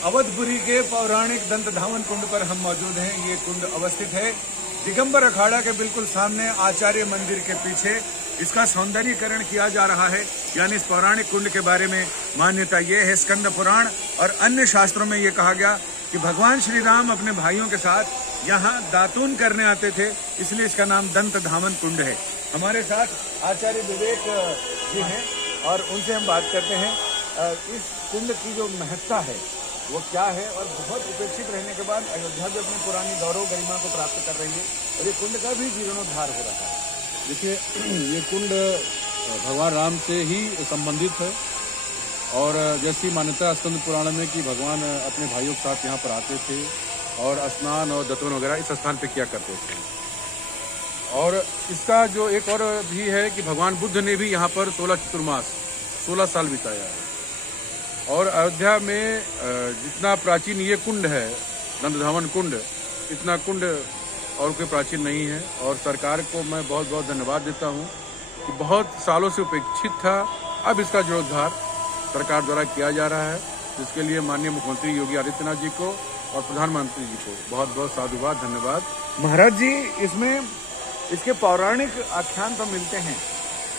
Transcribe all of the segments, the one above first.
अवधपुरी के पौराणिक दंत धावन कुंड पर हम मौजूद हैं। ये कुंड अवस्थित है दिगंबर अखाड़ा के बिल्कुल सामने आचार्य मंदिर के पीछे। इसका सौंदर्यीकरण किया जा रहा है, यानी इस पौराणिक कुंड के बारे में मान्यता ये है, स्कंद पुराण और अन्य शास्त्रों में ये कहा गया कि भगवान श्री राम अपने भाइयों के साथ यहाँ दातून करने आते थे, इसलिए इसका नाम दंत धावन कुंड है। हमारे साथ आचार्य विवेक जी हैं और उनसे हम बात करते हैं। इस कुंड की जो महत्ता है वो क्या है, और बहुत उपेक्षित रहने के बाद अयोध्या भी अपनी पुरानी गौरव गरिमा को प्राप्त कर रही है और ये कुंड का भी जीर्णोद्धार हो रहा है। देखिए, ये कुंड भगवान राम से ही संबंधित है और जैसी मान्यता स्कंद पुराण में कि भगवान अपने भाइयों के साथ यहाँ पर आते थे और स्नान और दतवन वगैरह इस स्थान पे किया करते थे। और इसका जो एक और भी है कि भगवान बुद्ध ने भी यहाँ पर 16 चतुर्मास 16 साल बिताया है। और अयोध्या में जितना प्राचीन ये कुंड है, दंत धावन कुंड, इतना कुंड और कोई प्राचीन नहीं है। और सरकार को मैं बहुत बहुत धन्यवाद देता हूँ कि बहुत सालों से उपेक्षित था, अब इसका जीर्णोद्धार सरकार द्वारा किया जा रहा है, जिसके लिए माननीय मुख्यमंत्री योगी आदित्यनाथ जी को और प्रधानमंत्री जी को बहुत बहुत साधुवाद, धन्यवाद। महाराज जी, इसमें इसके पौराणिक आख्यान तो मिलते हैं,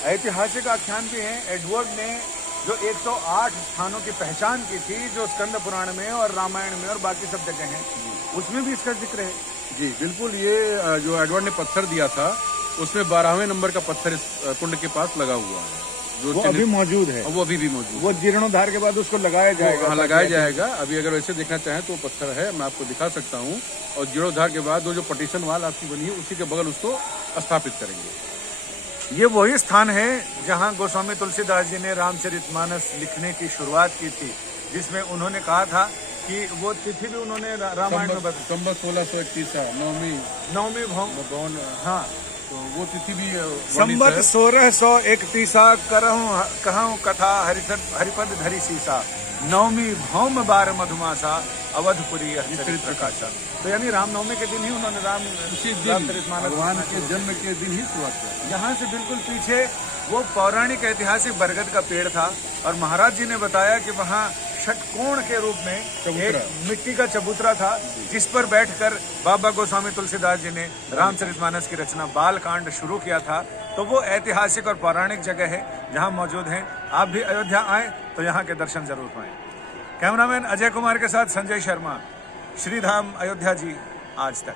ऐतिहासिक आख्यान भी हैं। एडवर्ड ने जो 108 स्थानों की पहचान की थी, जो स्कंद पुराण में और रामायण में और बाकी सब जगह हैं, उसमें भी इसका जिक्र है। जी बिल्कुल, ये जो एडवर्ड ने पत्थर दिया था उसमें 12वें नंबर का पत्थर इस कुंड के पास लगा हुआ है, जो वो अभी मौजूद है। वो अभी भी मौजूद। वो जीर्णोद्धार के बाद उसको लगाया जाएगा। हाँ, लगाया जाएगा। अभी अगर वैसे देखना चाहें तो पत्थर है, मैं आपको दिखा सकता हूँ। और जीर्णोद्धार के बाद वो जो पार्टीशन वाल आपकी बनी है उसी के बगल उसको स्थापित करेंगे। ये वही स्थान है जहाँ गोस्वामी तुलसीदास जी ने रामचरितमानस लिखने की शुरुआत की थी, जिसमें उन्होंने कहा था कि वो तिथि भी उन्होंने रामायण में बताई, संवत 1631 नवमी भवन। हाँ, तो वो तिथि भी संवत 1631 कहूँ कथा हरिपद धरी सीसा, नवमी भौम बार मधुमासा, अवधपुरी चरित प्रकाशा। तो यानी रामनवमी के दिन ही उन्होंने भगवान के जन्म के दिन ही शुरुआत किया। यहाँ से बिल्कुल पीछे वो पौराणिक ऐतिहासिक बरगद का पेड़ था और महाराज जी ने बताया कि वहाँ षटकोण के रूप में एक मिट्टी का चबूतरा था, जिस पर बैठकर बाबा गोस्वामी तुलसीदास जी ने रामचरितमानस की रचना बालकांड शुरू किया था। तो वो ऐतिहासिक और पौराणिक जगह है जहाँ मौजूद हैं। आप भी अयोध्या आए तो यहाँ के दर्शन जरूर पाएं। कैमरामैन अजय कुमार के साथ संजय शर्मा, श्रीधाम अयोध्या जी, आज तक।